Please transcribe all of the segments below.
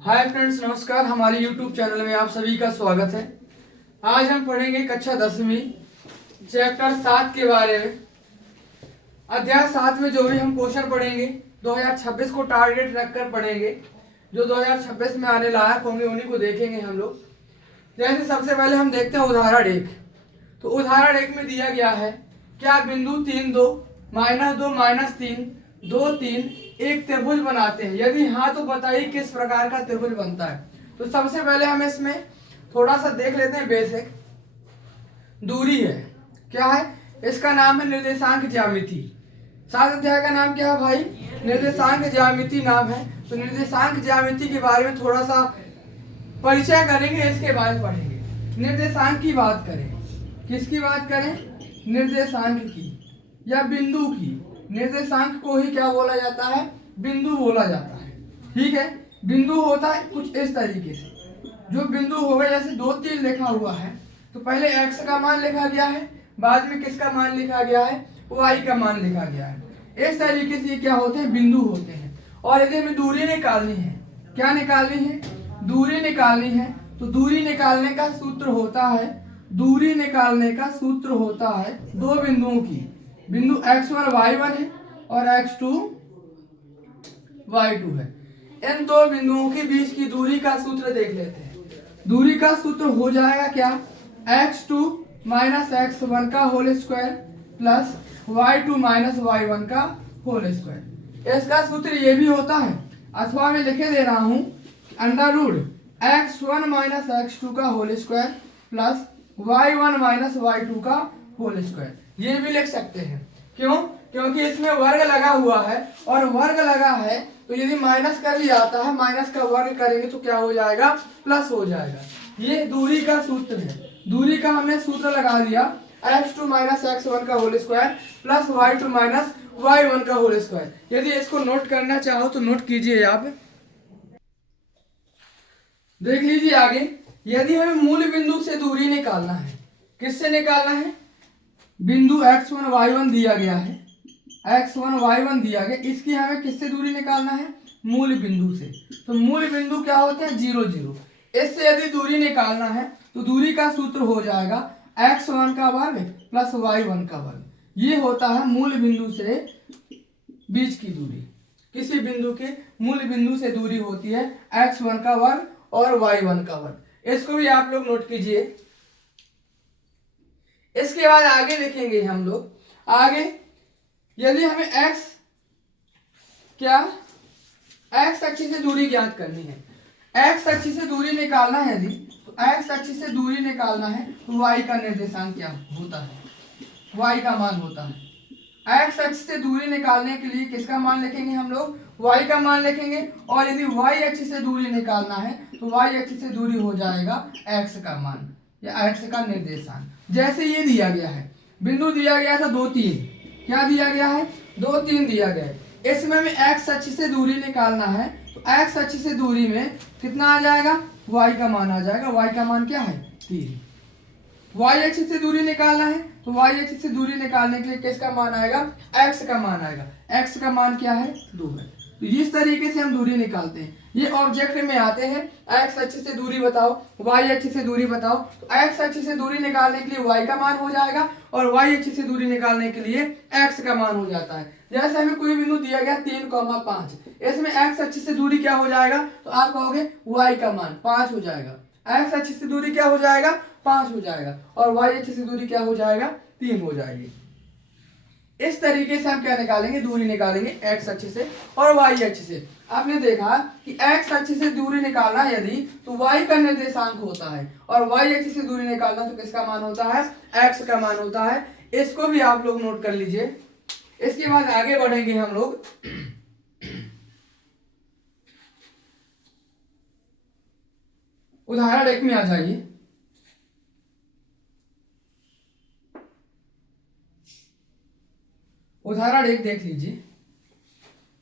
Hi friends, नमस्कार। हमारे YouTube channel में आप सभी का स्वागत है। आज हम पढ़ेंगे कक्षा 10वीं चैप्टर 7 के बारे में। अध्याय 7 में जो भी हम क्वेश्चन पढ़ेंगे 2026 को टारगेट रखकर पढ़ेंगे। जो 2026 में आने लायक होंगे उन्हीं को देखेंगे हम लोग। जैसे सबसे पहले हम देखते हैं उदाहरण 1। तो उदाहरण 1 में दिया गया है क्या बिंदु 3 2 -2 -3 2 3 एक त्रिभुज बनाते हैं। यदि हाँ तो बताइए किस प्रकार का त्रिभुज बनता है। तो सबसे पहले हम इसमें थोड़ा सा देख लेते हैं। बेसिक दूरी है, क्या है, इसका नाम है निर्देशांक ज्यामिति। 7 अध्याय का नाम क्या है भाई? निर्देशांक ज्यामिति नाम है। तो निर्देशांक ज्यामिति के बारे में थोड़ा सा परिचय करेंगे, इसके बाद पढ़ेंगे। निर्देशांक की बात करें, किसकी बात करें? निर्देशांक की या बिंदु की। निर्देशांक को ही क्या बोला जाता है? बिंदु बोला जाता है। ठीक है, बिंदु होता है कुछ इस तरीके से। जो बिंदु होगा, जैसे 2 3 लिखा हुआ है तो पहले x का मान लिखा गया है, बाद में किसका मान लिखा गया है? y का मान लिखा गया है। इस तरीके से क्या होते हैं? बिंदु होते हैं। और यदि हमें दूरी निकालनी है, क्या निकालनी है? दूरी निकालनी है। तो दूरी निकालने का सूत्र होता है, दूरी निकालने का सूत्र होता है दो बिंदुओं की। बिंदु x1 y1 है और x2 y2 है। इन दो बिंदुओं के बीच की दूरी का सूत्र देख लेते हैं। दूरी का सूत्र हो जाएगा क्या? x2 माइनस x1 का whole square plus y2 minus y1 का होल स्क्वायर। इसका सूत्र ये भी होता है, अथवा मैं लिखे दे रहा हूं, under root x1 minus x2 का whole square plus y1 minus y2 का होल स्क्वायर। ये भी लिख सकते हैं। क्यों? क्योंकि इसमें वर्ग लगा हुआ है, और वर्ग लगा है तो यदि माइनस कर लिया जाता है, माइनस का वर्ग करेंगे तो क्या हो जाएगा? प्लस हो जाएगा। ये दूरी का सूत्र है। दूरी का हमने सूत्र लगा दिया, x2 माइनस x1 का whole square plus y2 minus y1 का होल स्क्वायर। यदि इसको नोट करना चाहो तो नोट कीजिए आप। देख लीजिए आगे। यदि हमें मूल बिंदु से दूरी निकालना है, किससे निकालना है? बिंदु x1 y1 दिया गया है, x1 y1 दिया गया, इसकी हमें किससे दूरी निकालना है? मूल बिंदु से। तो मूल बिंदु क्या होते हैं? 0 0। इससे यदि दूरी निकालना है तो दूरी का सूत्र हो जाएगा x1 का वर्ग प्लस y1 का वर्ग। ये होता है मूल बिंदु से बीच की दूरी। किसी बिंदु के मूल बिंदु से दूरी होती है x1 का वर्ग और y1 का वर्ग। इसको भी आप लोग नोट कीजिए। इसके बाद आगे देखेंगे हम लोग। आगे यदि हमें x अक्ष से दूरी ज्ञात करनी है, x अक्ष से दूरी निकालना है, यदि तो x अक्ष से दूरी निकालना है तो y का निर्देशांक क्या होता है? y का मान होता है। x अक्ष से दूरी निकालने के लिए किसका मान लिखेंगे हम लोग? y का मान लिखेंगे। और यदि y अक्ष से दूरी निकालना है तो y अक्ष से दूरी हो जाएगा x का मान या x का निर्देशांक। जैसे ये दिया गया है, बिंदु दिया गया था 2 3, क्या दिया गया है? 2 3 दिया गया है। इसमें हमें x अक्ष से दूरी निकालना है तो x अक्ष से दूरी में कितना आ जाएगा? y का मान आ जाएगा। y का मान क्या है? 3। y अक्ष से दूरी निकालना है तो y अक्ष से दूरी निकालने के लिए किसका मान आएगा? x का मान आएगा। x का मान क्या है? 2 है। तो इस तरीके से हम दूरी निकालते हैं। ये ऑब्जेक्ट में आते हैं, x अक्ष से दूरी बताओ, y अक्ष से दूरी बताओ। तो x अक्ष से दूरी निकालने के लिए y का मान हो जाएगा और y अक्ष से दूरी निकालने के लिए x का मान हो जाता है। जैसे हमें कोई बिंदु दिया गया 3,5, इसमें x अक्ष से दूरी क्या हो जाएगा? तो आप कहोगे y का मान 5 हो जाएगा। x अक्ष से दूरी क्या हो जाएगा? 5 हो जाएगा। और y अक्ष से दूरी क्या हो जाएगा? 3 हो जाएगी। इस तरीके से हम क्या निकालेंगे? दूरी निकालेंगे x अक्ष से और y अक्ष से। आपने देखा कि x अक्ष से दूरी निकालना यदि तो y का निर्देशांक होता है, और y अक्ष से दूरी निकालना तो किसका मान होता है? x का मान होता है। इसको भी आप लोग नोट कर लीजिए। इसके बाद आगे बढ़ेंगे हम लोग। उदाहरण 1 में आ जाइए। उदाहरण 1 देख लीजिए।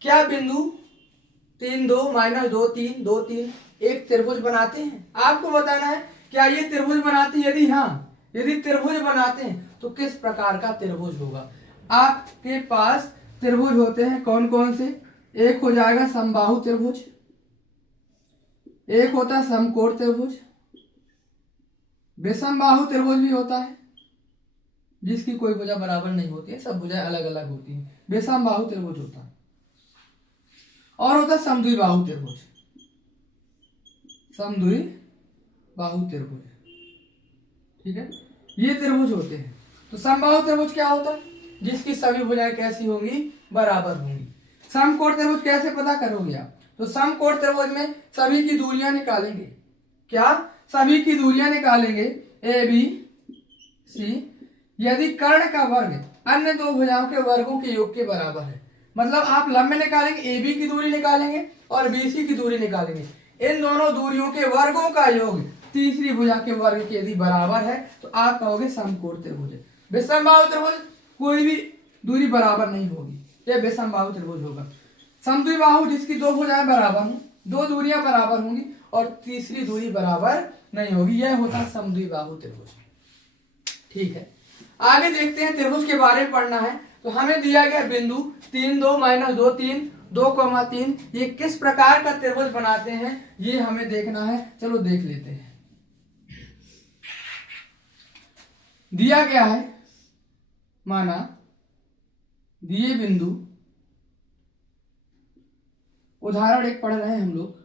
क्या बिंदु 3 2 -2 3 2 3 एक त्रिभुज बनाते हैं? आपको बताना है क्या ये त्रिभुज बनाते हैं। यदि हाँ, यदि त्रिभुज बनाते हैं तो किस प्रकार का त्रिभुज होगा? आपके पास त्रिभुज होते हैं कौन कौन से? एक हो जाएगा समबाहु त्रिभुज, एक होता है समकोण त्रिभुज, विषमबाहु त्रिभुज भी होता है जिसकी कोई भुजा बराबर नहीं होती है, सब भुजाएं अलग अलग होती हैं, विषमबाहु त्रिभुज होता है। और होता है समद्विबाहु त्रिभुज, समद्विबाहु त्रिभुज, ठीक है, ये त्रिभुज होते हैं। तो समबाहु त्रिभुज क्या होता है? जिसकी सभी भुजाएं कैसी होंगी? बराबर होंगी। समकोण त्रिभुज कैसे पता करोगे आप? तो समकोण त्रिभुज में सभी की दूरियां निकालेंगे। क्या? सभी की दूरियां निकालेंगे, ए बी सी, यदि कर्ण का वर्ग अन्य दो भुजाओं के वर्गों के योग के बराबर है। मतलब आप लंब में निकालेंगे, ए बी की दूरी निकालेंगे और बी सी की दूरी निकालेंगे, इन दोनों दूरियों के वर्गों का योग तीसरी भुजा के वर्ग के यदि बराबर है तो आप कहोगे समकोण त्रिभुज। विषमबाहु त्रिभुज कोई भी दूरी बराबर नहीं होगी, यह विषमबाहु त्रिभुज होगा। समद्विबाहु जिसकी दो भुजाएं बराबर हों, दो दूरियां बराबर होंगी और तीसरी दूरी बराबर नहीं होगी, यह होता है समद्विबाहु त्रिभुज। ठीक है, आगे देखते हैं त्रिभुज के बारे में पढ़ना है। तो हमें दिया गया बिंदु 3 2 -2 3 2,3, ये किस प्रकार का त्रिभुज बनाते हैं ये हमें देखना है। चलो देख लेते हैं। दिया गया है, माना दिए बिंदु, उदाहरण एक पढ़ रहे हैं हम लोग,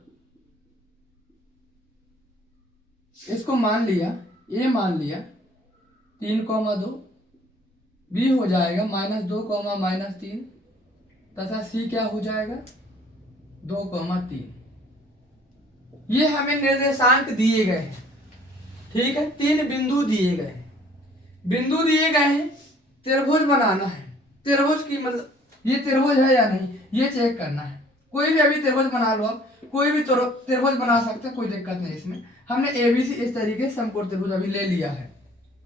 इसको मान लिया, ए मान लिया 3,2, बी हो जाएगा -2, -3 तथा सी क्या हो जाएगा 2,3। ये हमें निर्देशांक दिए गए हैं, ठीक है, 3 बिंदु दिए गए हैं, बिंदु दिए गए हैं, त्रिभुज बनाना है। त्रिभुज की मतलब ये त्रिभुज है या नहीं ये चेक करना है। कोई भी अभी त्रिभुज बना लो, आप कोई भी त्रिभुज बना सकते हैं, कोई दिक्कत नहीं इसमें। हमने एबीसी इस तरीके से समकोण त्रिभुज अभी ले लिया है,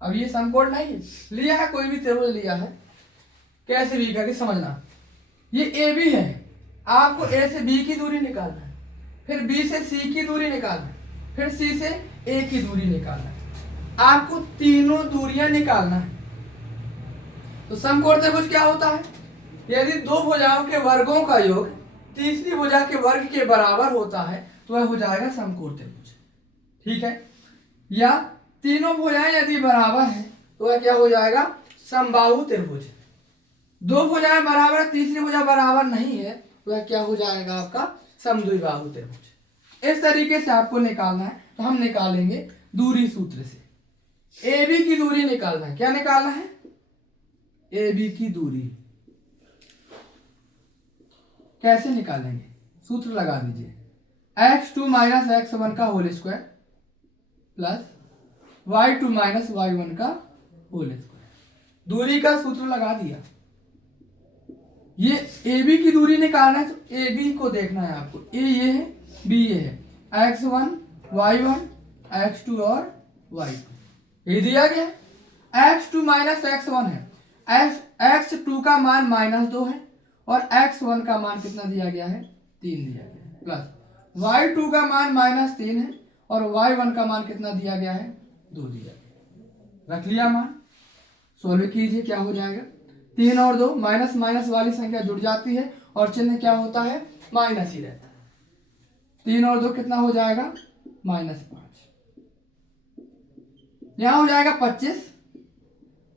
अब ये समकोण नहीं लिया है, कोई भी त्रिभुज लिया है, कैसे भी करके समझना। ये ए बी है, आपको ए से बी की दूरी निकालना है, फिर बी से सी की दूरी निकालना है, फिर सी से ए की दूरी निकालना है, आपको तीनों दूरियां निकालना है। तो समकोण त्रिभुज क्या होता है? यदि दो भुजाओं के वर्गों का योग तीसरी भुजा के वर्ग के बराबर होता है तो वह हो जाएगा समकोण त्रिभुज, ठीक है। या तीनों भुजाएं यदि बराबर है तो वह क्या हो जाएगा? समबाहु त्रिभुज। दो भुजाएं बराबर है, तीसरी भुजा बराबर नहीं है तो वह क्या हो जाएगा? आपका समद्विबाहु त्रिभुज। इस तरीके से आपको निकालना है। तो हम निकालेंगे दूरी सूत्र से। ए बी की दूरी निकालना है। क्या निकालना है? ए बी की दूरी। कैसे निकालेंगे? सूत्र लगा दीजिए, x2 - x1 का whole square plus y2 - y1 का होल स्क्वायर। दूरी का सूत्र लगा दिया। ये ए बी की दूरी निकालना है तो ए बी को देखना है आपको। ए ये है, बी ये है, x1 y1 x2 और y2 ये दिया गया। x2 - x1 है, x2 का मान -2 है और x1 का मान कितना दिया गया है? 3 दिया गया है, प्लस y2 का मान -3 है और y1 का मान कितना दिया गया है? 2 दिया गया। रख लिया मान, सोल्व कीजिए, क्या हो जाएगा? 3 और 2 माइनस माइनस वाली संख्या जुड़ जाती है और चिन्ह क्या होता है? माइनस ही रहता है। 3 और 2 कितना हो जाएगा? -5। यहां हो जाएगा 25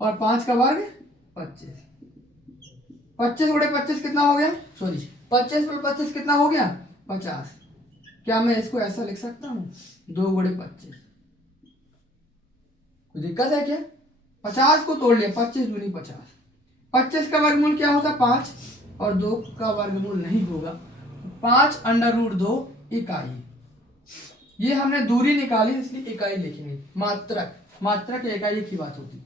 और 5 का वर्ग 25। 25 गुणे 25 कितना हो गया? सॉरी 25 में 25 कितना हो गया? 50। क्या मैं इसको ऐसा लिख सकता हूं? 2 गुणे 25। कोई दिक्कत है क्या? 50 को तोड़ लिया, 25 दूनी 50। 25 का वर्गमूल क्या होता? 5 और 2 का वर्गमूल नहीं होगा, 5√2 इकाई। ये हमने दूरी निकाली इसलिए इकाई लिखेंगे। मात्रक इकाई एक ही बात होती।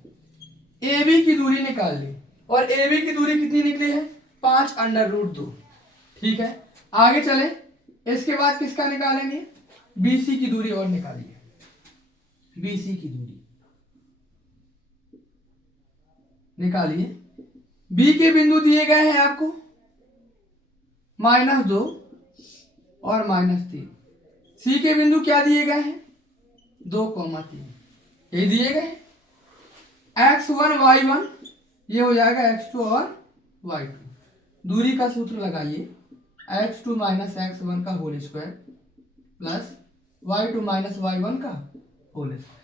ए बी की दूरी निकाल ली और ए बी की दूरी कितनी निकली है? 5√2, ठीक है। आगे चले, इसके बाद किसका निकालेंगे? बीसी की दूरी और निकालिए। बीसी की दूरी निकालिए। बी के बिंदु दिए गए हैं आपको -2 और -3। सी के बिंदु क्या दिए गए हैं? 2,3 ये दिए गए। x1 y1 ये हो जाएगा x2 और y2। दूरी का सूत्र लगाइए, x2 - x1 का whole square plus y2 minus y1 का होल स्क्वायर।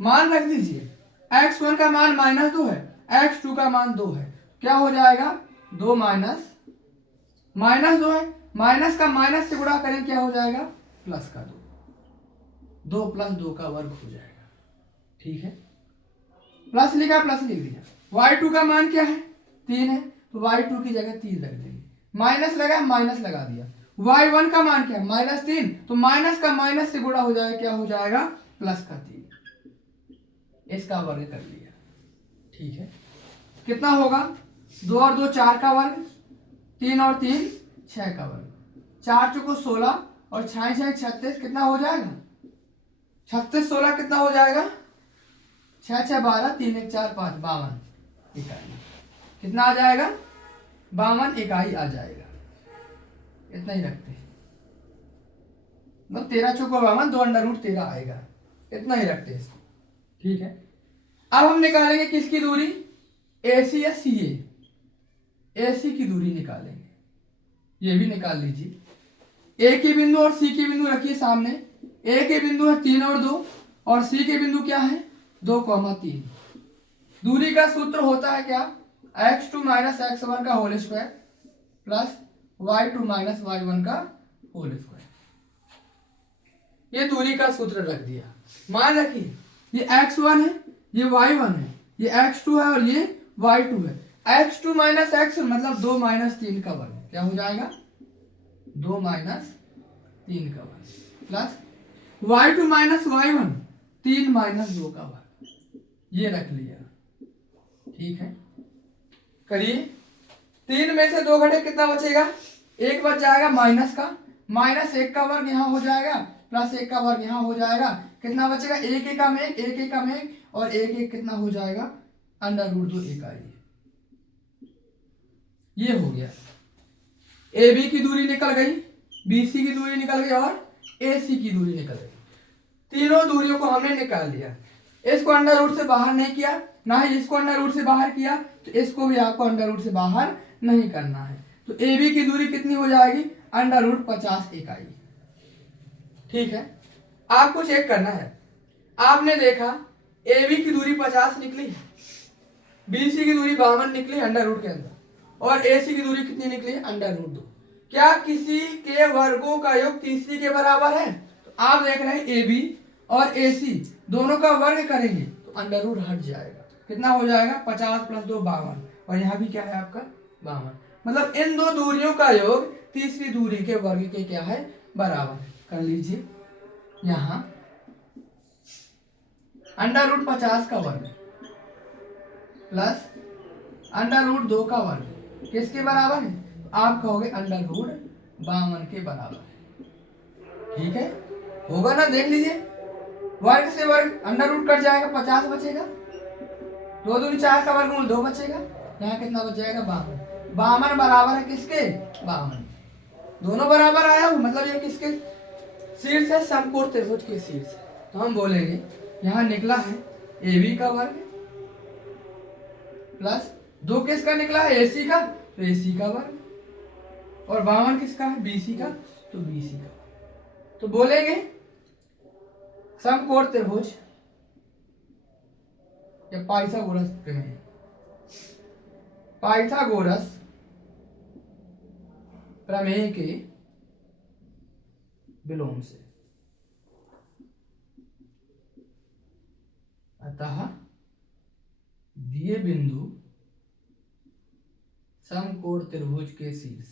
मान रख दीजिए, x1 का मान -2 है, x2 का मान 2 है, क्या हो जाएगा 2 माइनस -2 है, माइनस का माइनस से गुणा करें क्या हो जाएगा प्लस का 2 प्लस 2 का वर्ग हो जाएगा। ठीक है, प्लस लिखा प्लस लिख दिया। y2 का मान क्या है 3 है, तो y2 की जगह 3 रख देंगे, माइनस लगा माइनस लगा दिया। y1 का मान क्या है -3, तो माइनस का माइनस से गुणा हो जाएगा, क्या हो जाएगा प्लस का 3, इसका वर्ग कर लिया। ठीक है, कितना होगा 2 और 2 4 का वर्ग, 3 और 3 6 का वर्ग, 4 चौको 16 और 6 6 36, कितना हो जाएगा 36 16 कितना हो जाएगा 6 6 12 3 1 4 5 52 इकाई, कितना आ जाएगा 52 इकाई आ जाएगा। इतना ही रखते हैं, मतलब 13 चौको 52, 2√13 आएगा, इतना ही रखते हैं इसको। ठीक है, अब हम निकालेंगे किसकी दूरी, AC या CA, AC की दूरी निकालेंगे, ये भी निकाल लीजिए। A के बिंदु और C के बिंदु रखिए सामने, A के बिंदु है 3 और 2 और C के बिंदु क्या है 2,3। दूरी का सूत्र होता है क्या, x2 माइनस x1 का whole square plus y2 minus y1 का होल स्क्वायर। ये दूरी का सूत्र रख दिया। मान रखिए ये x1 है, ये y1 है, ये x2 है और ये y2 है। x2 माइनस x मतलब 2 माइनस 3 का वर्ग, क्या हो जाएगा 2 माइनस 3 का वर्ग plus y2 minus y1 3 minus 2 का वर्ग, ये रख लिया। ठीक है, करिए, 3 में से 2 घटे कितना बचेगा, 1 बच जाएगा माइनस का, -1 का वर्ग यहाँ हो जाएगा प्लस 1 का वर्ग यहाँ हो जाएगा, कितना बचेगा 1 एकम 1 1 एकम 1 और 1 1 कितना हो जाएगा √2 इकाई। ये हो गया, AB की दूरी निकल गई, BC की दूरी निकल गई और AC की दूरी निकल गई। तीनों दूरियों को हमने निकाल लिया। इसको √2 से बाहर नहीं किया, ना ही इसको √2 से बाहर किया, तो इसको भी आपको √2 से बाहर नहीं करना है। तो AB की दूरी कितनी हो जाएगी √50 इकाई। ठीक है, आपको चेक करना है, आपने देखा AB की दूरी 50 निकली, BC की दूरी 52 निकली √2 के अंदर और AC की दूरी कितनी निकली √2। क्या किसी के वर्गों का योग तीसरी के बराबर है, तो आप देख रहे हैं AB और AC दोनों का वर्ग करेंगे तो √2 हट जाएगा, कितना हो जाएगा 50 प्लस 2 52 और यहाँ भी क्या है आपका 52, मतलब इन दो दूरियों का योग तीसरी दूरी के वर्ग के क्या है बराबर। कर लीजिए, यहाँ √50 का वर्ग प्लस √2 का वर्ग किसके बराबर है, तो आप कहोगे √52 के बराबर है। ठीक है, होगा ना, देख लीजिए, वर्ग से वर्ग √2 कट जाएगा 50 बचेगा, 2 दूनी 4 का वर्गमूल 2 बचेगा, यहाँ कितना बच जाएगा 52। 52 बराबर है किसके 52, दोनों बराबर आया हो, मतलब ये किसके शीर्ष है समकोण त्रिभुज के शीर्ष। तो हम बोलेंगे यहाँ निकला है AB का वर्ग प्लस 2 किसका निकला है AC का, तो AC का वर्ग और 52 किसका है BC का, तो BC का। तो बोलेंगे समकोण त्रिभुज या पाइथागोरस प्रमेय, पाइथागोरस प्रमेय के विलोम से, अतः दिए बिंदु समकोण त्रिभुज के शीर्ष,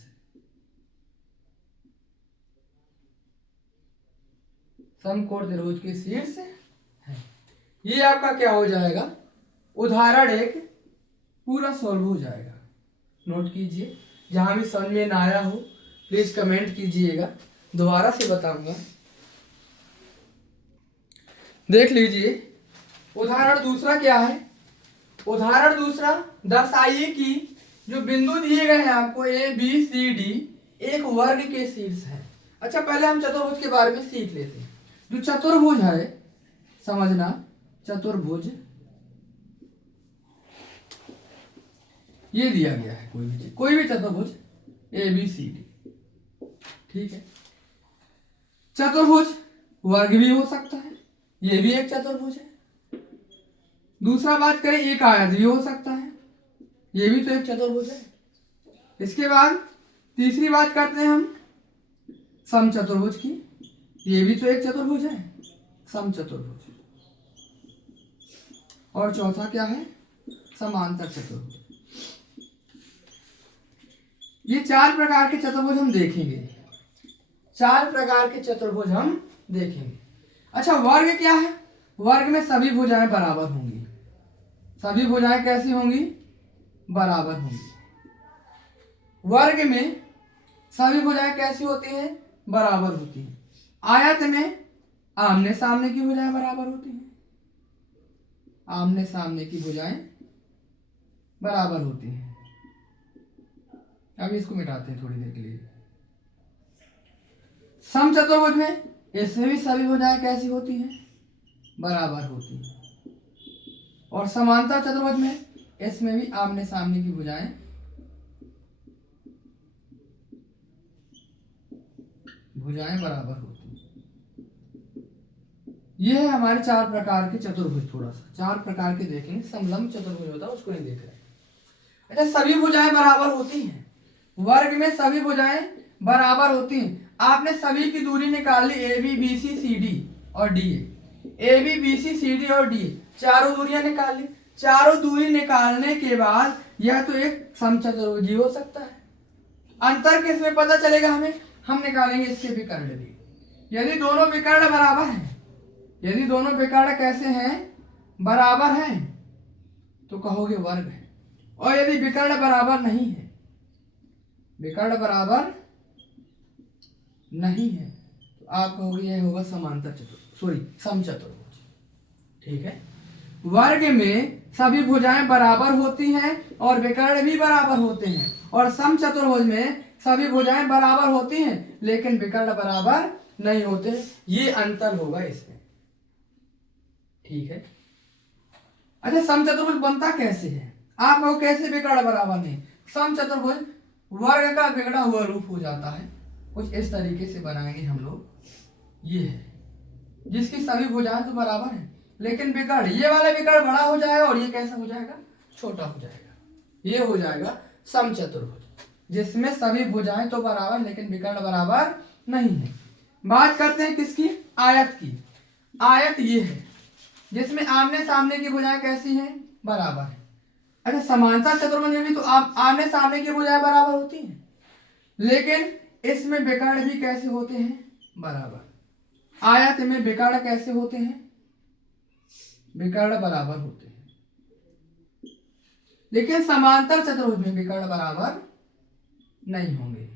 समकोण त्रिभुज के शीर्ष है। ये आपका क्या हो जाएगा, उदाहरण एक पूरा सॉल्व हो जाएगा। नोट कीजिए, जहां भी समझ में ना आया हो प्लीज कमेंट कीजिएगा, दोबारा से बताऊंगा। देख लीजिए, उदाहरण दूसरा क्या है, उदाहरण दूसरा दर्शाइए कि जो बिंदु दिए गए हैं आपको ABCD एक वर्ग के शीर्ष है। अच्छा, पहले हम चतुर्भुज के बारे में सीख लेते हैं। जो चतुर्भुज है, समझना, चतुर्भुज ये दिया गया है, कोई भी चतुर्भुज ABCD। ठीक है, चतुर्भुज वर्ग भी हो सकता है, ये भी एक चतुर्भुज है। दूसरा बात करें एक आयत भी हो सकता है, ये भी तो एक चतुर्भुज है। इसके बाद तीसरी बात करते हैं हम समचतुर्भुज की, ये भी तो एक चतुर्भुज है, समचतुर्भुज। और चौथा क्या है, समांतर चतुर्भुज। ये 4 प्रकार के चतुर्भुज हम देखेंगे, 4 प्रकार के चतुर्भुज हम देखेंगे। अच्छा, वर्ग क्या है? वर्ग में सभी भुजाएं बराबर होंगी। सभी भुजाएं कैसी होंगी? बराबर होंगी। वर्ग में सभी भुजाएं कैसी होती हैं? बराबर होती हैं। आयत में आमने सामने की भुजाएं बराबर होती हैं, आमने सामने की भुजाएं बराबर होती हैं। अब इसको मिटाते हैं थोड़ी देर के लिए। समचतुर्भुज में इसमें भी सभी भुजाएं कैसी होती हैं? बराबर होती हैं। और समांतर चतुर्भुज में इसमें भी आमने सामने की भुजाएं बराबर होती हैं। ये है हमारे 4 प्रकार के चतुर्भुज। थोड़ा सा 4 प्रकार के देखेंगे। समलंब चतुर्भुज होता है उसको नहीं देख रहे। अच्छा, सभी भुजाएं बराबर होती हैं। वर्ग में सभी भुजाएं बराबर होती हैं। आपने सभी की दूरी निकाल ली, A B B C C D और D A B B C C D और डी, चारों दूरियां निकाल ली। चारों दूरी निकालने के बाद यह तो एक समचतुर्भुज हो सकता है। अंतर किसमें पता चलेगा हमें? हम निकालेंगे इसके विकर्ण भी। यदि दोनों विकर्ण बराबर हैं, यदि दोनों विकर्ण कैसे हैं? बराबर हैं, तो कहोगे वर्ग है। और यदि विकर्ण बराबर नहीं है, विकर्ण बराबर नहीं है, तो आप कहोगे यह होगा समांतर चतुर्भुज, समचतुर्भुज। ठीक है। वर्ग में सभी भुजाएं बराबर होती हैं और विकर्ण भी बराबर होते हैं। और समचतुर्भुज में सभी भुजाएं बराबर होती हैं लेकिन विकर्ण बराबर नहीं होते। ये अंतर होगा इसमें। ठीक है। अच्छा, समचतुर्भुज बनता कैसे है? आप कहो कैसे विकर्ण बराबर नहीं? समचतुर्भुज वर्ग का बिगड़ा हुआ रूप हो जाता है। कुछ इस तरीके से बनाएंगे हम लोग। ये है जिसकी सभी भुजाएं तो बराबर है लेकिन विकर्ण, ये वाला विकर्ण बड़ा हो जाएगा और ये कैसा हो जाएगा? छोटा हो जाएगा। ये हो जाएगा समचतुर्भुज, जिसमें सभी भुजाएं तो बराबर लेकिन विकर्ण बराबर नहीं है। बात करते हैं किसकी? आयत की। आयत ये है जिसमें आमने सामने की भुजाएं कैसी हैं? बराबर है। अच्छा, समांतर चतुर्भुज में भी तो आमने सामने की भुजाएं बराबर होती हैं लेकिन इसमें विकर्ण भी कैसे होते हैं? बराबर। आयत में विकर्ण कैसे होते हैं? विकर्ण बराबर होते हैं। लेकिन समांतर चतुर्भुज में विकर्ण बराबर नहीं होंगे,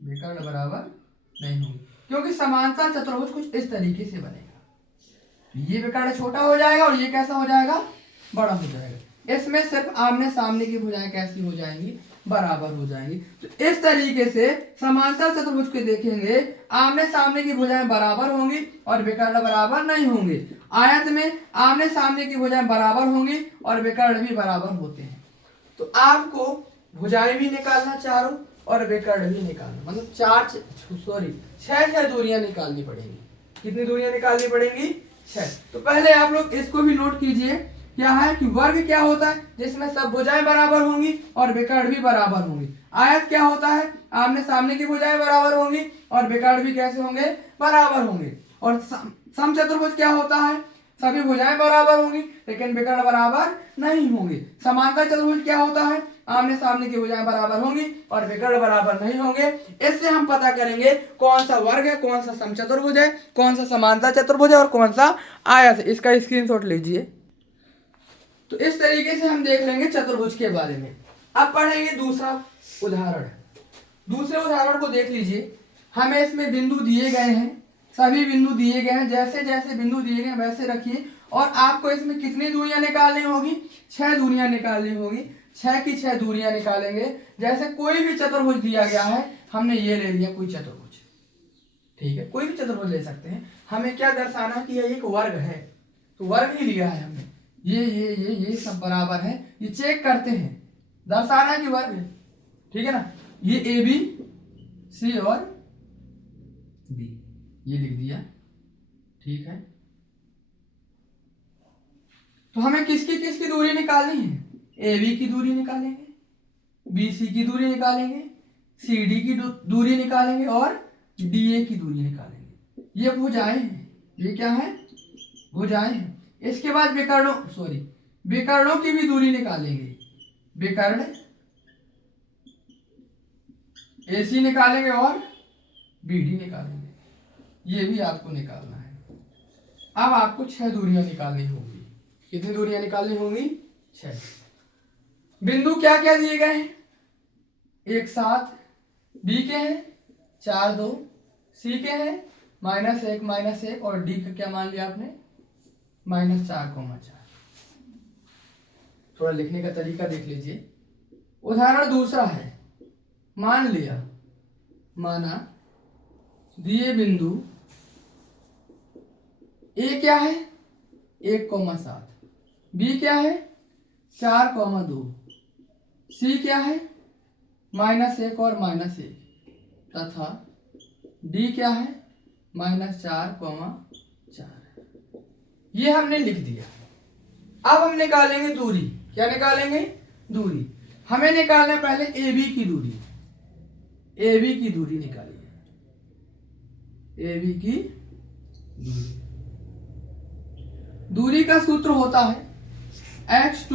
विकर्ण बराबर नहीं होंगे, क्योंकि समांतर चतुर्भुज कुछ इस तरीके से बनेगा। ये विकर्ण छोटा हो जाएगा और ये कैसा हो जाएगा? बड़ा हो जाएगा। इसमें सिर्फ आमने सामने की भुजाएं कैसी हो जाएंगी? बराबर हो जाएंगी। तो इस तरीके से समांतर चतुर्भुज के देखेंगे, आमने सामने की भुजाएं बराबर होंगी और विकर्ण बराबर नहीं होंगे। आयत में आमने सामने की भुजाएं बराबर होंगी और विकर्ण भी बराबर होते हैं। तो आपको भुजाएं भी निकालना चारों और विकर्ण भी निकालना, मतलब 6 दूरियां निकालनी पड़ेंगी। कितनी दूरियां निकालनी पड़ेंगी? 6। तो पहले आप लोग इसको भी नोट कीजिए। क्या है कि वर्ग क्या होता है? जिसमें सब भुजाएं बराबर होंगी और विकर्ण भी बराबर होंगी। आयत क्या होता है? आमने सामने की भुजाएं बराबर होंगी और विकर्ण भी कैसे होंगे? बराबर होंगे। और समचतुर्भुज क्या होता है? सभी भुजाएं बराबर होंगी लेकिन विकर्ण बराबर नहीं होंगे। समांतर चतुर्भुज क्या होता है? आमने सामने की भुजाएं बराबर होंगी और विकर्ण बराबर नहीं होंगे। इससे हम पता करेंगे कौन सा वर्ग है, कौन सा समचतुर्भुज है, कौन सा समांतर चतुर्भुज है और कौन सा आयत है। इसका स्क्रीनशॉट लीजिए। तो इस तरीके से हम देख लेंगे चतुर्भुज के बारे में। अब पढ़ेंगे दूसरा उदाहरण। दूसरे उदाहरण को देख लीजिए। हमें इसमें बिंदु दिए गए हैं, सभी बिंदु दिए गए हैं। जैसे जैसे बिंदु दिए गए वैसे रखिए। और आपको इसमें कितनी दूरियां निकालनी होगी? 6 दूरियां निकालनी होगी। 6 की 6 दूरियां निकालेंगे। जैसे कोई भी चतुर्भुज दिया गया है, हमने ये ले लिया कोई चतुर्भुज। ठीक है, कोई भी चतुर्भुज ले सकते हैं। हमें क्या दर्शाना कि यह एक वर्ग है, तो वर्ग ही लिया है हमने। ये सब बराबर है, ये चेक करते हैं, दर्शाना कि वर्ग है। ठीक है ना। ये ए बी सी और बी ये लिख दिया, ठीक है। तो हमें किसकी किसकी दूरी निकालनी है? ए बी की दूरी निकालेंगे, बी सी की दूरी निकालेंगे, सी डी की दूरी निकालेंगे और डी ए की दूरी निकालेंगे। ये भुजाएं हैं, ये क्या है? भुजाएं हैं। इसके बाद विकर्णों की भी दूरी निकालेंगे। विकर्ण AC निकालेंगे और BD निकालेंगे। ये भी आपको निकालना है। अब आपको 6 दूरियां निकालनी होंगी। कितनी दूरियां निकालनी होंगी? 6। बिंदु क्या क्या दिए गए हैं? 1 7 B के हैं, 4 2 C के हैं, -1 और D का क्या मान लिया आपने? -4,4। थोड़ा लिखने का तरीका देख लीजिए। उदाहरण दूसरा है, माना दिए बिंदु A क्या है? 1,7, B क्या है? 4,2, C क्या है? -1 और -1 तथा D क्या है? -4,4। ये हमने लिख दिया। अब हम निकालेंगे दूरी। क्या निकालेंगे? दूरी। हमें निकालना है पहले AB की दूरी। AB की दूरी निकालिए। AB की दूरी का सूत्र होता है x2 -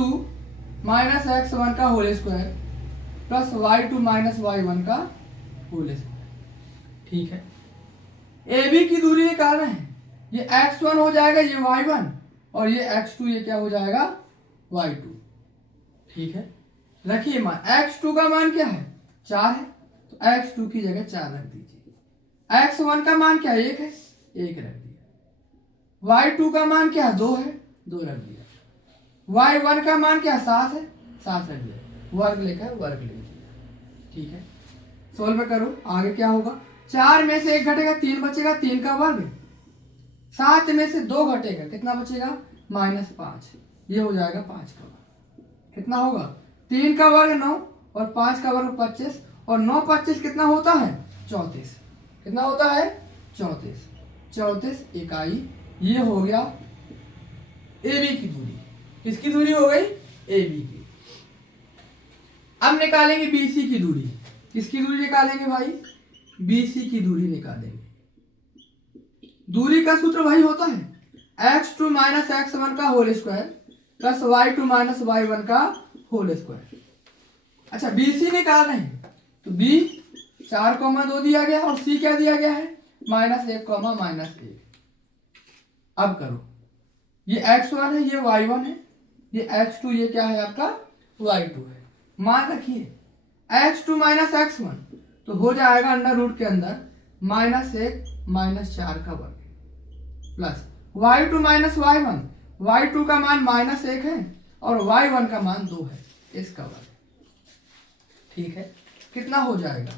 x1 का whole square plus y2 - y1 का होल स्क्वायर। ठीक है। AB की दूरी निकालना है। ये x1 हो जाएगा, ये y1, और ये x2, ये क्या हो जाएगा? y2। ठीक है। रखिए मान, x2 का मान क्या है? 4 है, तो x2 की जगह 4 रख दीजिए। x1 का मान क्या है? 1 है, 1 रख दिया। y2 का मान क्या है? 2 है, 2 रख दिया। y1 का मान क्या है? 7 है, 7 रख दिया। वर्ग लिखा है, वर्ग लिख दिया। ठीक है। सोल्व करो, आगे क्या होगा? 4 में से 1 घटेगा, 3 बचेगा, 3 का वर्ग। 7 में से 2 घटेगा, कितना बचेगा? -5। ये हो जाएगा 5 का वर्ग। कितना होगा? 3 का वर्ग 9 और 5 का वर्ग 25, और 9 25 कितना होता है? 34। कितना होता है? 34। 34 इकाई। ये हो गया AB की दूरी। किसकी दूरी हो गई? AB की। अब निकालेंगे BC की दूरी। किसकी दूरी निकालेंगे भाई? BC की दूरी निकालेंगे। दूरी का सूत्र वही होता है x2 - x1 का whole square plus y2 - y1 का होल स्क्वायर। अच्छा, BC निकाल रहे हैं, तो B 4,2 दिया गया और C क्या दिया गया है? -1, अब करो, ये x1 है, ये y1 है, ये x2, ये क्या है आपका? y2 है। मान रखिए x2 - x1 तो हो जाएगा अंडर रूट के अंदर -1 - 4 का वर्ग प्लस y2 - y1। y2 का मान -1 है और y1 का मान 2 है, इसका वर्ग। ठीक है। कितना हो जाएगा?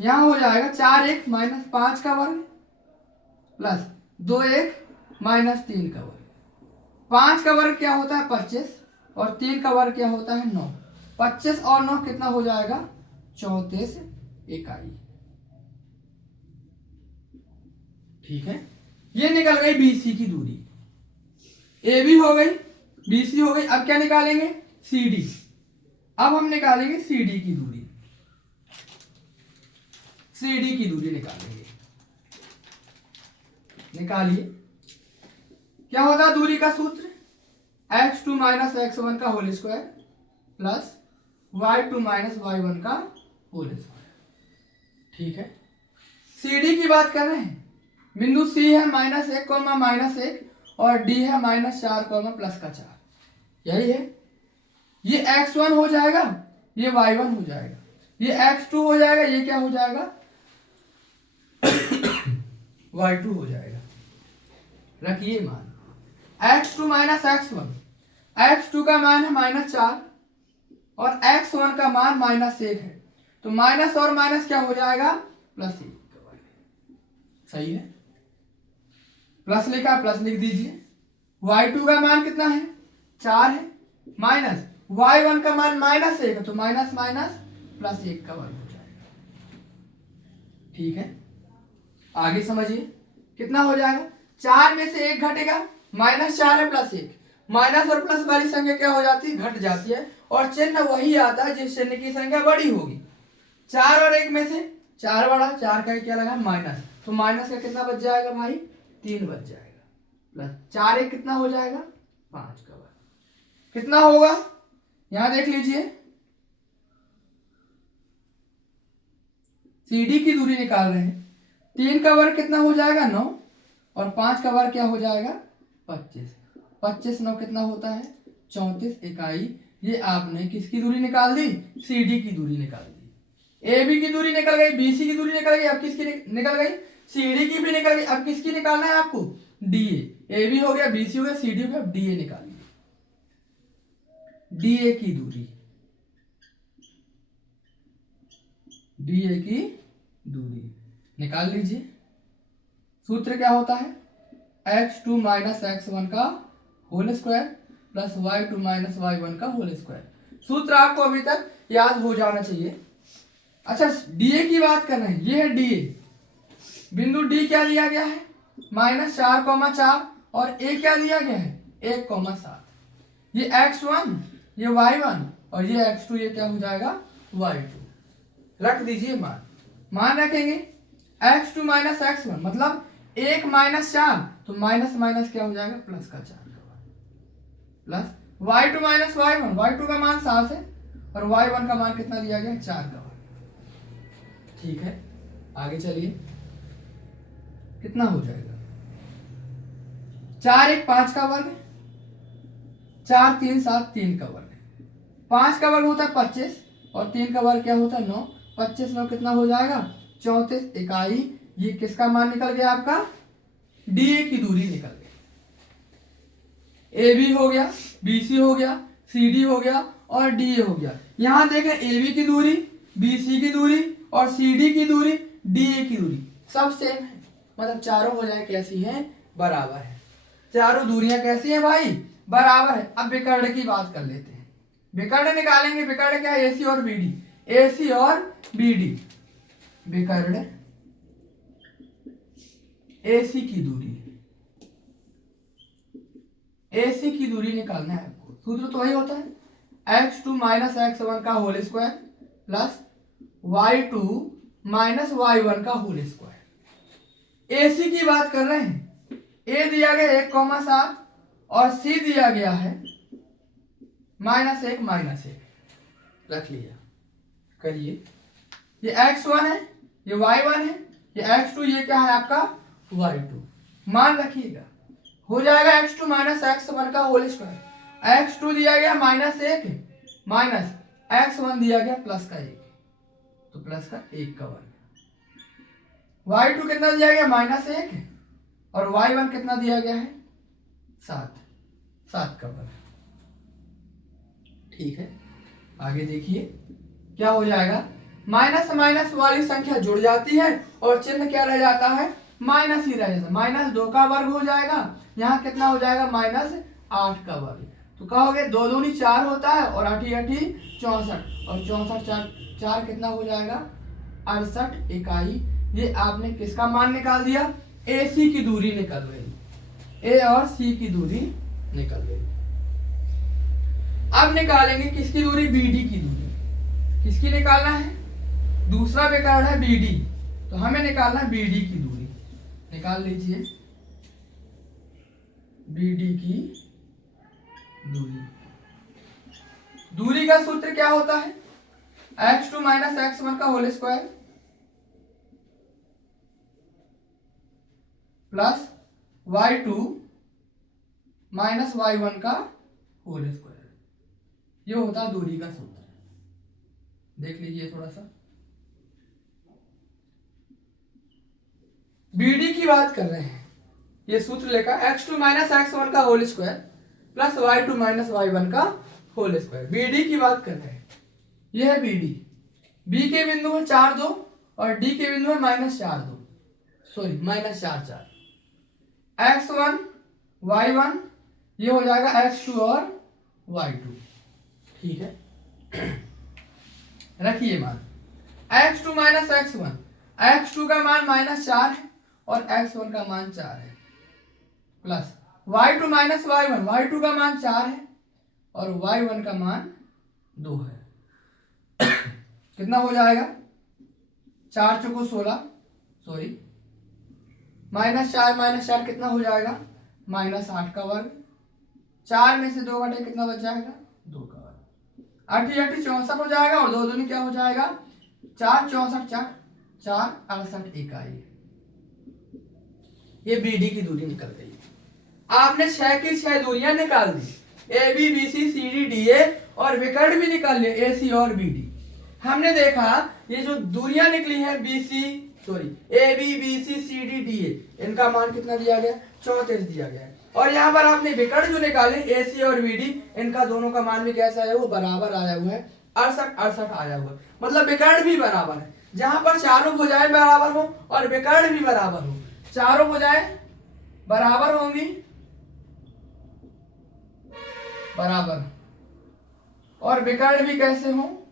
यहां हो जाएगा 4 1 - 5 का वर्ग प्लस 2 1 - 3 का वर्ग। 5 का वर्ग क्या होता है? 25, और 3 का वर्ग क्या होता है? 9। 25 और 9 कितना हो जाएगा? 34 इकाई। ठीक है। ये निकल गई BC की दूरी। AB हो गई, BC हो गई। अब क्या निकालेंगे? CD। अब हम निकालेंगे CD की दूरी। CD की दूरी निकालेंगे। निकालिए। क्या होता है दूरी का सूत्र? x2 - x1 का whole square plus y2 - y1 का होल स्क्वायर। ठीक है। CD की बात कर रहे हैं। बिंदु C है -1, -1 और D है -4, +4। यही है। ये x1 हो जाएगा, ये y1 हो जाएगा, ये x2 हो जाएगा, ये क्या हो जाएगा? y2 हो जाएगा। रखिए मान x2 - x1। x2 का मान है -4 और x1 का मान -1 है, तो माइनस और माइनस क्या हो जाएगा? +1। सही है। प्लस लिखा, प्लस लिख दीजिए। y2 का मान कितना है? 4 है, माइनस y1 का मान -1 है, तो माइनस माइनस +1 का वर्ग हो जाएगा। ठीक है। आगे समझिए कितना हो जाएगा, 4 में से 1 घटेगा, -4 है प्लस 1, माइनस और प्लस वाली संख्या क्या हो जाती है, घट जाती है, और चिन्ह वही आता है जिस चिन्ह की संख्या बड़ी होगी। 4 और 1 में से 4 बड़ा, 4 का क्या लगा माइनस, तो माइनस का कितना बच जाएगा भाई, 3 बच जाएगा, प्लस 4 1 कितना हो जाएगा, 5 का वर्ग कितना होगा, यहां देख लीजिए, CD की दूरी निकाल रहे हैं, 3 का वर्ग कितना हो जाएगा 9, और 5 का वर्ग क्या हो जाएगा 25, 25 9 कितना होता है 34 इकाई। ये आपने किसकी दूरी निकाल दी, CD की दूरी निकाल दी। AB की दूरी निकल गई, BC की दूरी निकल गई, अब किसकी निकल गई, CD की भी निकल गई, अब किसकी निकालना है आपको, DA। AB हो गया, BC हो गया, CD हो गया, अब DA निकालिए, DA की दूरी, DA की दूरी निकाल लीजिए। सूत्र क्या होता है, x2 माइनस x1 का whole square plus y2 minus y1 का होल स्क्वायर। सूत्र आपको अभी तक याद हो जाना चाहिए। अच्छा, DA की बात कर रहे हैं, ये है DA, बिंदु D क्या दिया गया है, -4,4, और A क्या दिया गया है 1,7। ये x1, ये y1, और ये x2, ये क्या हो जाएगा y2। रख दीजिए मान रखेंगे, x2 माइनस x1 मतलब 1 माइनस 4, तो माइनस माइनस क्या हो जाएगा प्लस का 4 का वर्ग, plus y2 minus y1, y2 का मान 7 है, और y1 का मान कितना दिया गया 4 का वर्ग। ठीक है, आगे चलिए, कितना हो जाएगा, 4 1 5 का वर्ग, 4 3 7 3 का वर्ग, 5 का वर्ग होता है 25, और 3 का वर्ग क्या होता है 9, 25 9 कितना हो जाएगा 34 इकाई। ये किसका मान निकल गया आपका, DA की दूरी निकल गई। AB हो गया, BC हो गया, CD हो गया, और DA हो गया। यहां देखें, AB की दूरी, BC की दूरी, और CD की दूरी, DA की दूरी सब सेम है, मतलब चारों हो जाए कैसी हैं, बराबर है। चारों दूरियां कैसी हैं भाई, बराबर है। अब विकर्ण की बात कर लेते हैं, विकर्ण निकालेंगे। विकर्ण क्या है, AC और BD, AC और BD, विकर्ण AC की दूरी, AC की दूरी निकालना है आपको। सूत्र तो वही होता है, x2 माइनस x1 का whole square plus y2 minus y1 का होल स्क्वायर। AC की बात कर रहे हैं, A दिया गया 1,7, और C दिया गया है -1 रख लिया। करिए, ये x1 है, ये y1 है, ये x2, ये क्या है आपका y2। मान रखिएगा, हो जाएगा x2 माइनस x1 का होल स्क्वायर। x2 दिया गया -1, माइनस x1 दिया गया प्लस का 1, तो प्लस का 1 का वर्ग। y2 कितना दिया गया -1, और y1 कितना दिया गया है 7 का वर्ग। ठीक है, आगे देखिए क्या हो जाएगा, माइनस माइनस वाली संख्या जुड़ जाती है, और चिन्ह क्या रह जाता है, माइनस ही रह जाता है। -2 का वर्ग हो जाएगा, यहाँ कितना हो जाएगा -8 का वर्ग। तो कहोगे 2 दूनी 4 होता है, और 8 8 64, और 64 4 कितना हो जाएगा 68 इकाई। ये आपने किसका मान निकाल दिया, AC की दूरी निकल गई, A और C की दूरी निकल गई। अब निकालेंगे किसकी दूरी, BD की दूरी। किसकी निकालना है, दूसरा विकर्ण है BD, तो हमें निकालना है BD की दूरी। निकाल लीजिए BD की दूरी। दूरी का सूत्र क्या होता है, x2 माइनस x1 का whole square plus y2 minus y1 का होल स्क्वायर। ये होता है दूरी का सूत्र। देख लीजिए थोड़ा सा, BD की बात कर रहे हैं, ये सूत्र लेकर x2 माइनस x1 का whole square plus y2 minus y1 का होल स्क्वायर। BD की बात कर रहे हैं, ये है BD। B के बिंदु है 4 2, और D के बिंदु है -4 2, सॉरी -4 4। x1 y1 ये हो जाएगा x2 और y2। ठीक है, रखिए मान x2 माइनस x1, x2 का मान -4 है, और x1 का मान 4 है, plus y2 minus y1, y2 का मान 4 है और y1 का मान 2 है। कितना हो जाएगा? 4 चौको 16, सॉरी -4 कितना हो जाएगा? -8 का वर्ग। 4 में से 2 घटे कितना बच जाएगा? 2 का वर्ग। 8 8 64 हो जाएगा और 2 दूनी क्या हो जाएगा? 4 64 4 68 इकाई। ये BD की दूरी निकल गई। आपने 6 की 6 दूरियां निकाल दी, AB BC CD DA और विकर्ण भी निकाल लिए AC और BD। हमने देखा ये जो दूरियां निकली है AB BC CD DA, इनका मान कितना दिया गया? 34 दिया गया है। और यहाँ पर आपने विकर्ण जो निकाले AC और BD, इनका दोनों का मान भी कैसा है? वो बराबर आया हुआ है, 68 आया हुआ है। मतलब विकर्ण भी बराबर है। जहां पर चारों भुजाएं बराबर हो और विकर्ण भी बराबर हो, चारों भुजाएं बराबर होंगी, बराबर, और विकर्ण भी कैसे हो?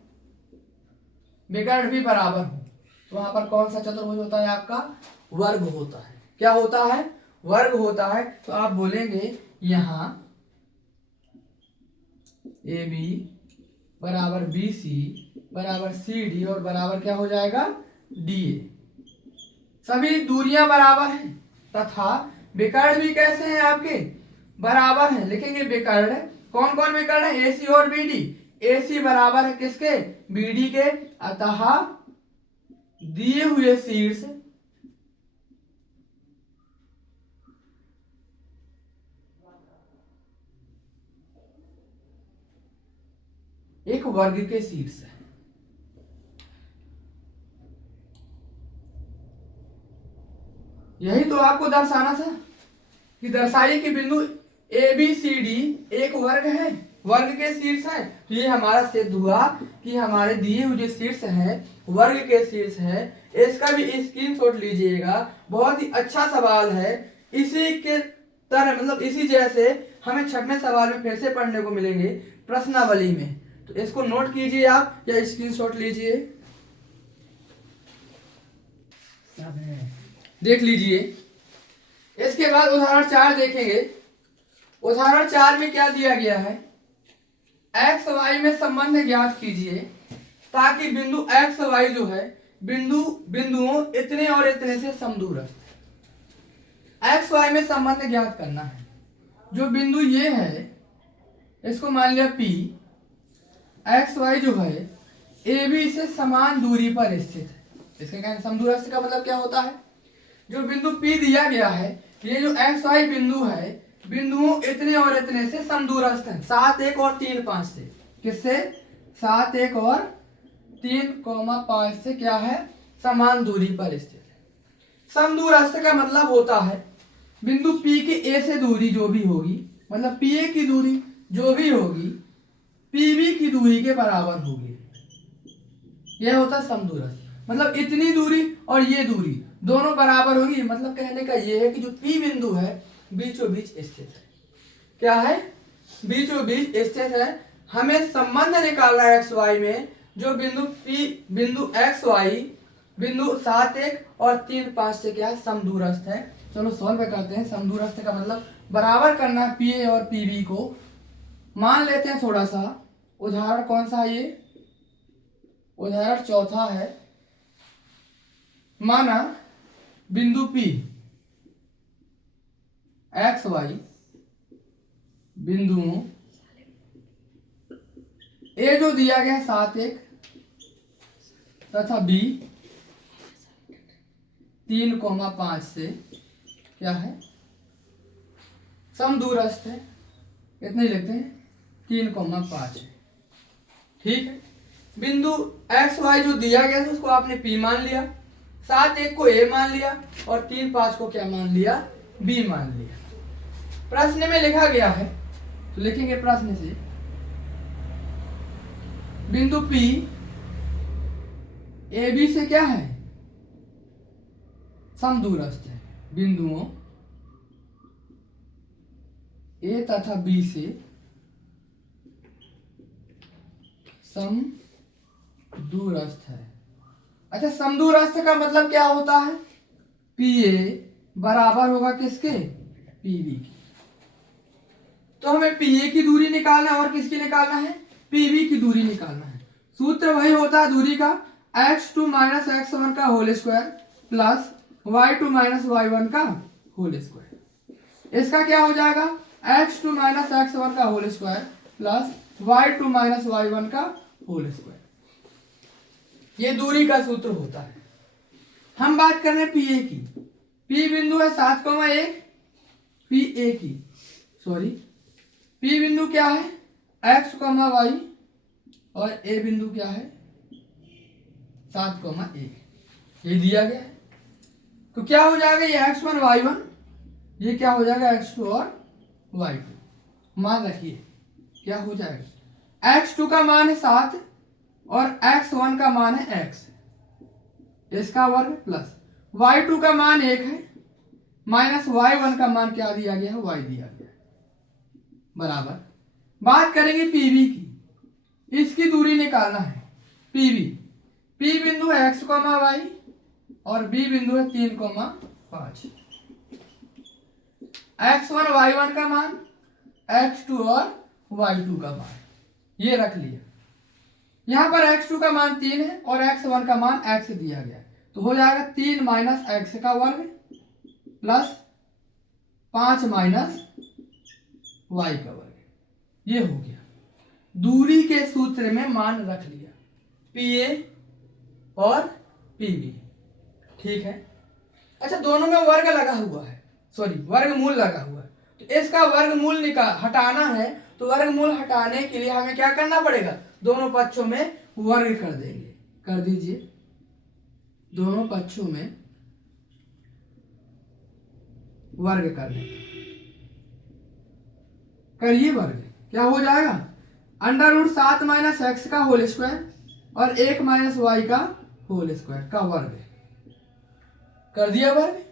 विकर्ण भी बराबर हो, तो वहां पर कौन सा चतुर्भुज होता है? आपका वर्ग होता है। क्या होता है? वर्ग होता है। तो आप बोलेंगे यहां AB बराबर BC बराबर CD और बराबर क्या हो जाएगा? DA। सभी दूरियां बराबर हैं तथा विकर्ण भी कैसे हैं? आपके बराबर हैं। लिखेंगे विकर्ण, कौन कौन विकर्ण है? AC और BD। AC बराबर है किसके? BD के। अतः दिए हुए शीर्ष एक वर्ग के शीर्ष है। यही तो आपको दर्शाना था कि दर्शाइए कि बिंदु ABCD एक वर्ग है, वर्ग के शीर्ष है। तो ये हमारा सिद्ध हुआ कि हमारे दिए हुए जो शीर्ष है वर्ग के शीर्ष है। इसका भी स्क्रीनशॉट लीजिएगा, बहुत ही अच्छा सवाल है। इसी के तरह मतलब इसी जैसे हमें छठवें सवाल में फिर से पढ़ने को मिलेंगे प्रश्नावली में। तो इसको नोट कीजिए आप या स्क्रीनशॉट लीजिए, देख लीजिए। इसके बाद उदाहरण 4 देखेंगे। उदाहरण 4 में क्या दिया गया है? एक्स वाई में संबंध ज्ञात कीजिए ताकि बिंदु एक्स वाई जो है बिंदुओं इतने और इतने से समदूरस्थ। एक्स वाई में संबंध ज्ञात करना है। जो बिंदु ये है इसको मान लिया P, एक्स वाई जो है AB से समान दूरी पर स्थित है। इसके कहने समदूरस्थ का मतलब क्या होता है? जो बिंदु P दिया गया है, ये जो एक्स वाई बिंदु है, बिंदुओं इतने और इतने से समदूरस्थ है, 7 1 और 3 5 से। किससे? 7 1 और 3 5 से क्या है? समान दूरी पर स्थित है। समदूरस्थ का मतलब होता है बिंदु P के A से दूरी जो भी होगी, मतलब PA की दूरी जो भी होगी PB की दूरी के बराबर होगी। यह होता है समदूरस्थ। मतलब इतनी दूरी और ये दूरी दोनों बराबर होगी। मतलब कहने का ये है कि जो P बिंदु है बीचों बीच स्थित है। क्या है? बीचों बीच स्थित है। हमें संबंध निकालना है एक्स वाई में। जो बिंदु एक्स वाई बिंदु 7 1 और 3 5 से क्या है? समदूरस्थ है। चलो सॉल्व करते हैं। समदूरस्थ का मतलब बराबर करना है PA और PB को। मान लेते हैं थोड़ा सा उदाहरण, कौन सा है ये? उदाहरण चौथा है। माना बिंदु P एक्स वाई बिंदुओं A जो दिया गया है 7 1 तथा B 3 5 से क्या है? समदूरस्थ है। इतने ही लिखते हैं, 3 5 है। ठीक है। बिंदु एक्स वाई जो दिया गया था उसको आपने P मान लिया, 7 1 को A मान लिया और 3 5 को क्या मान लिया? B मान लिया। प्रश्न में लिखा गया है तो लिखेंगे प्रश्न से बिंदु P AB से क्या है? समदूरस्थ है। बिंदुओं A तथा B से समदूरस्थ है। अच्छा, समदूरस्थ का मतलब क्या होता है? पी ए बराबर होगा किसके, पी बी की। तो हमें पी ए की दूरी निकालना है और किसकी निकालना है, पी बी की दूरी निकालना है। सूत्र वही होता है दूरी का, x2 माइनस x1 का whole square plus y2 minus y1 का होल स्क्वायर। इसका क्या हो जाएगा, x2 माइनस x1 का whole square plus y2 minus y1 का होल स्क्वायर। ये दूरी का सूत्र होता है। हम बात कर रहे हैं पी ए की। पी बिंदु है 7,1, पी ए की सॉरी पी बिंदु क्या है x, y और ए बिंदु क्या है 7,1, ये दिया गया है। तो क्या हो जाएगा, ये x1 y1, ये क्या हो जाएगा x2 और y2। मान रखिए क्या हो जाएगा, x2 का मान है 7 और x1 का मान है x, इसका वर्ग प्लस y2 का मान 1 है माइनस y1 का मान क्या दिया गया है, y दिया गया है, बराबर। बात करेंगे पीबी की, इसकी दूरी निकालना है पीबी। पी बिंदु है x, y और बी बिंदु है 3,5। x1 y1 का मान, x2 और y2 का मान ये रख लिया। यहां पर x2 का मान 3 है और x1 का मान x दिया गया है, तो हो जाएगा 3 माइनस x का वर्ग प्लस 5 माइनस y का वर्ग। ये हो गया, दूरी के सूत्र में मान रख लिया पी ए और पी बी, ठीक है। अच्छा, दोनों में वर्ग लगा हुआ है, सॉरी वर्गमूल लगा हुआ है, तो इसका वर्गमूल हटाना है। तो वर्गमूल हटाने के लिए हमें क्या करना पड़ेगा, दोनों पक्षों में वर्ग कर देंगे। कर दीजिए, दोनों पक्षों में वर्ग कर देंगे। करिए वर्ग, क्या हो जाएगा, √7 माइनस एक्स का होल स्क्वायर और 1 माइनस वाई का होल स्क्वायर का वर्ग। कर दिया वर्ग।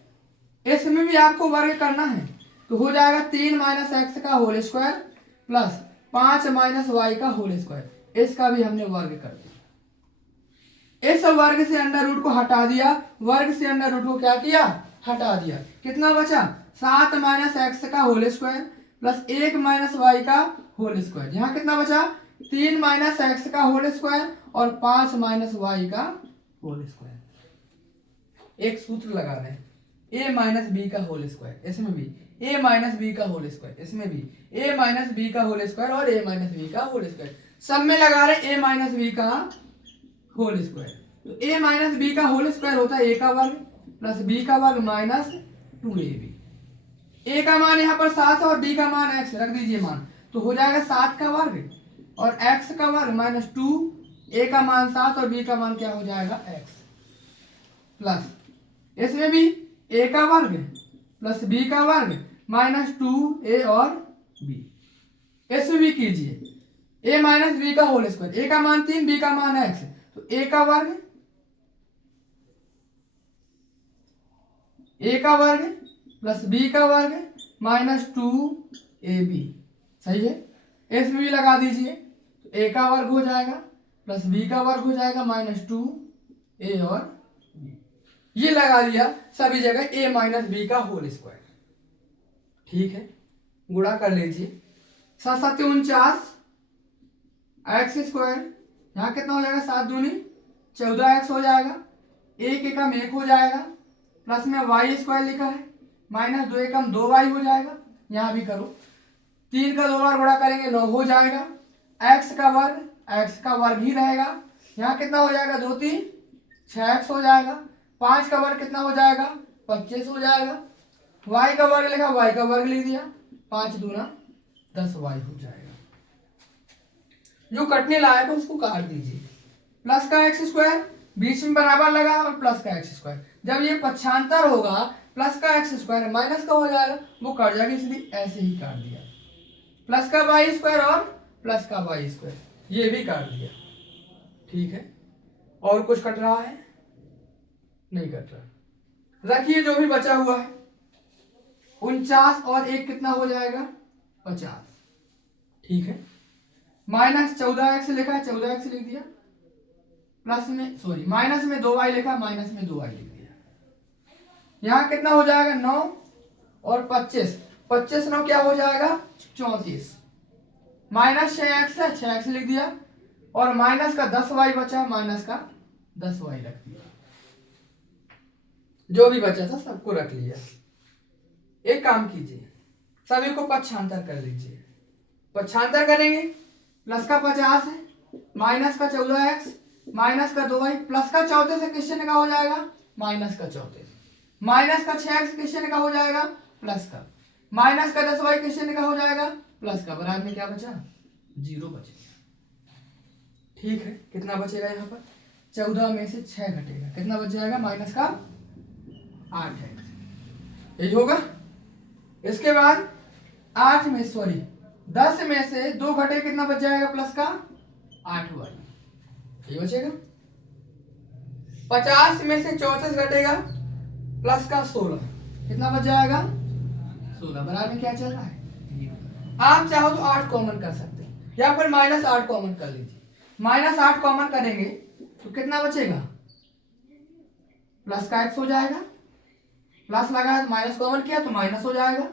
इसमें भी आपको वर्ग करना है, तो हो जाएगा 3 माइनस एक्स का whole square plus 5 minus y का होल स्क्वायर। इसका भी हमने वर्ग कर दिया। इस वर्ग से अंडर रूट को हटा दिया, वर्ग से अंडर रूट को क्या किया, हटा दिया। कितना बचा, 7 माइनस एक्स का whole square plus 1 minus y का होल स्क्वायर। यहाँ कितना बचा, 3 माइनस एक्स का होल स्क्वायर और 5 माइनस वाई का होल स्क्वायर। एक सूत्र लगा रहे हैं, a माइनस बी का होल स्क्वायर, इसमें भी a माइनस बी का होल स्क्वायर, इसमें भी a माइनस बी का होल स्क्वायर और a माइनस बी का होल स्क्वायर। सब में लगा रहे हैं a माइनस बी का होल स्क्वायर। तो a माइनस बी का होल स्क्वायर होता है a का वर्ग प्लस b का वर्ग माइनस 2ab। a का मान यहाँ पर 7 और b का मान x, रख दीजिए मान, तो हो जाएगा 7 का वर्ग और x का वर्ग माइनस 2, a का मान 7 और b का मान क्या हो जाएगा x, प्लस इसमें भी a का वर्ग प्लस b का वर्ग माइनस 2a और b। इसमें भी कीजिए a माइनस b का होल स्क्वायर, a का मान 3, b का मान x, तो a का वर्ग प्लस b का वर्ग माइनस 2ab, सही है। इसमें भी लगा दीजिए, तो a का वर्ग हो जाएगा प्लस b का वर्ग हो जाएगा माइनस 2a और b। ये लगा लिया सभी जगह a माइनस बी का होल स्क्वायर, ठीक है। गुणा कर लीजिए, 7 7 49 एक्स स्क्वायर, यहाँ कितना हो जाएगा, 7 दूनी 14x हो जाएगा, 1 एकम 1 हो जाएगा, प्लस में वाई स्क्वायर लिखा है, माइनस 2 एकम 2y हो जाएगा। यहाँ भी करो, 3 का 2 बार गुणा करेंगे 9 हो जाएगा, x का वर्ग ही रहेगा। यहाँ कितना हो जाएगा, 2 3 6x हो जाएगा, 5 का वर्ग कितना हो जाएगा, 25 हो जाएगा। y का वर्ग लिखा, y का वर्ग लिख दिया, 5 दूना 10y हो जाएगा। जो कटने लायक है उसको काट दीजिए। प्लस का एक्स स्क्वायर बीच में बराबर लगा और प्लस का एक्स स्क्वायर, जब ये पक्षांतर होगा प्लस का एक्स स्क्वायर माइनस का हो जाएगा, वो कट जाएगा, इसलिए ऐसे ही काट दिया। प्लस का वाई स्क्वायर और प्लस का वाई स्क्वायर, ये भी काट दिया, ठीक है। और कुछ कट रहा है, नहीं कट रहा। रखिए जो भी बचा हुआ है, 49 और 1 कितना हो जाएगा, 50, ठीक है। माइनस 14x लिखा है, 14x लिख दिया, प्लस में सॉरी माइनस में 2y लिखा, माइनस में 2y लिख दिया। यहाँ कितना हो जाएगा 9 और 25, 25 9 क्या हो जाएगा 34, माइनस 6x है 6x लिख दिया, और माइनस का 10y बचा, माइनस का 10y रख दिया, जो भी बचा था सबको रख लिया। एक काम कीजिए, सभी को पक्षांतर कर लीजिए। पक्षांतर करेंगे, प्लस का 50 है, माइनस का 14x, माइनस का 2y, प्लस का 34 से किस चिन्ह का हो जाएगा माइनस का 34, माइनस का 6x किस चिन्ह का हो जाएगा प्लस का, माइनस का 10y किस चिन्ह का हो जाएगा प्लस का, बराबर में क्या बचा 0 बचेगा। ठीक है, कितना बचेगा यहाँ पर 14 में से 6 घटेगा, कितना बच जाएगा माइनस का 8x, यही होगा। इसके बाद 8 में सॉरी 10 में से 2 घटे कितना बच जाएगा प्लस का 8y, ये बचेगा। 50 में से 34 घटेगा प्लस का 16, कितना बच जाएगा 16, बराबर में क्या चल रहा है। आप चाहो तो 8 कॉमन कर सकते हैं, या फिर माइनस 8 कॉमन कर लीजिए। माइनस 8 कॉमन करेंगे तो कितना बचेगा प्लस का x हो जाएगा, प्लस लगाया तो माइनस कॉमन किया तो माइनस हो जाएगा,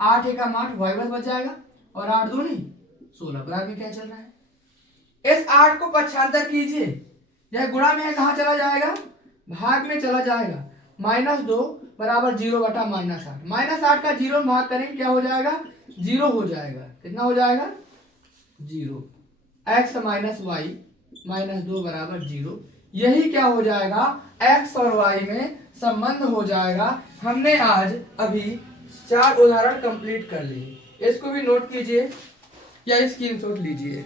8 एकम 8 y बच जाएगा, और 8 दूनी 16, बराबर में क्या चल रहा है। इस 8 को पक्षांतर कीजिए, यह गुणा में है कहाँ चला जाएगा भाग में चला जाएगा, -2 बराबर 0 बटा -8, -8 का 0 में भाग करेंगे क्या हो जाएगा 0 हो जाएगा, कितना हो जाएगा 0, x माइनस वाई -2 बराबर 0, यही क्या हो जाएगा x और y में संबंध हो जाएगा। हमने आज अभी 4 उदाहरण कंप्लीट कर लिए, इसको भी नोट कीजिए या स्क्रीनशॉट लीजिए।